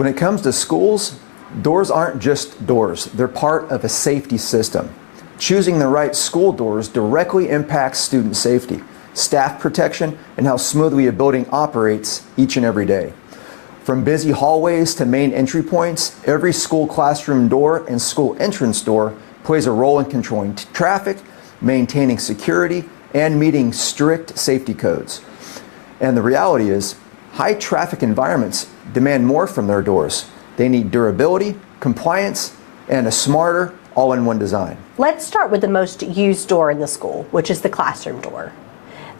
When it comes to schools, doors aren't just doors. They're part of a safety system. Choosing the right school doors directly impacts student safety, staff protection, and how smoothly a building operates each and every day. From busy hallways to main entry points, every school classroom door and school entrance door plays a role in controlling traffic, maintaining security, and meeting strict safety codes. And the reality is, high traffic environments demand more from their doors. They need durability, compliance, and a smarter, all-in-one design. Let's start with the most used door in the school, which is the classroom door.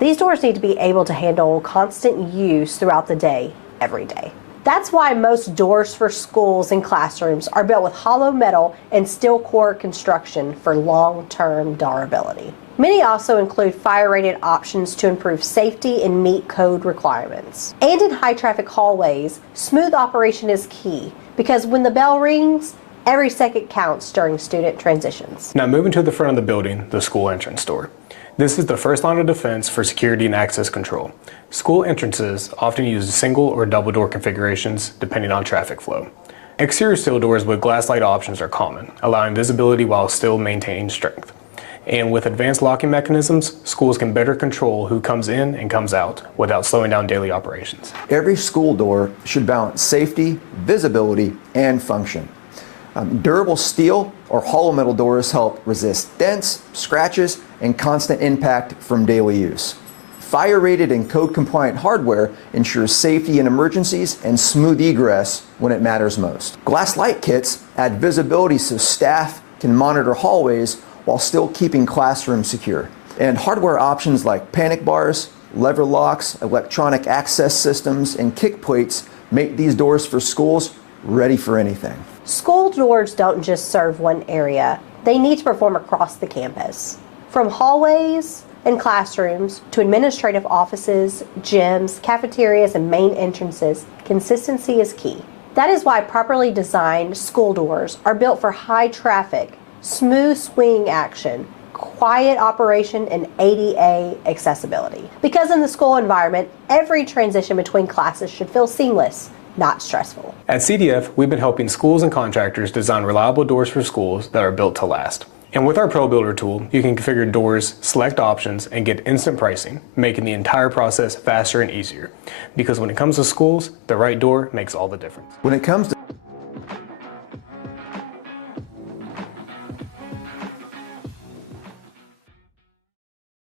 These doors need to be able to handle constant use throughout the day, every day. That's why most doors for schools and classrooms are built with hollow metal and steel core construction for long-term durability. Many also include fire-rated options to improve safety and meet code requirements. And in high-traffic hallways, smooth operation is key because when the bell rings, every second counts during student transitions. Now moving to the front of the building, the school entrance door. This is the first line of defense for security and access control. School entrances often use single or double door configurations depending on traffic flow. Exterior steel doors with glass light options are common, allowing visibility while still maintaining strength. And with advanced locking mechanisms, schools can better control who comes in and comes out without slowing down daily operations. Every school door should balance safety, visibility, and function. Durable steel or hollow metal doors help resist dents, scratches, and constant impact from daily use. Fire-rated and code-compliant hardware ensures safety in emergencies and smooth egress when it matters most. Glass light kits add visibility so staff can monitor hallways while still keeping classrooms secure. And hardware options like panic bars, lever locks, electronic access systems, and kick plates make these doors for schools ready for anything. School doors don't just serve one area. They need to perform across the campus. From hallways and classrooms to administrative offices, gyms, cafeterias, and main entrances, consistency is key. That is why properly designed school doors are built for high traffic, smooth swing action, quiet operation, and ADA accessibility. Because in the school environment, every transition between classes should feel seamless, not stressful. At CDF, we've been helping schools and contractors design reliable doors for schools that are built to last. And with our Pro Builder tool, you can configure doors, select options, and get instant pricing, making the entire process faster and easier. Because when it comes to schools, the right door makes all the difference. When it comes to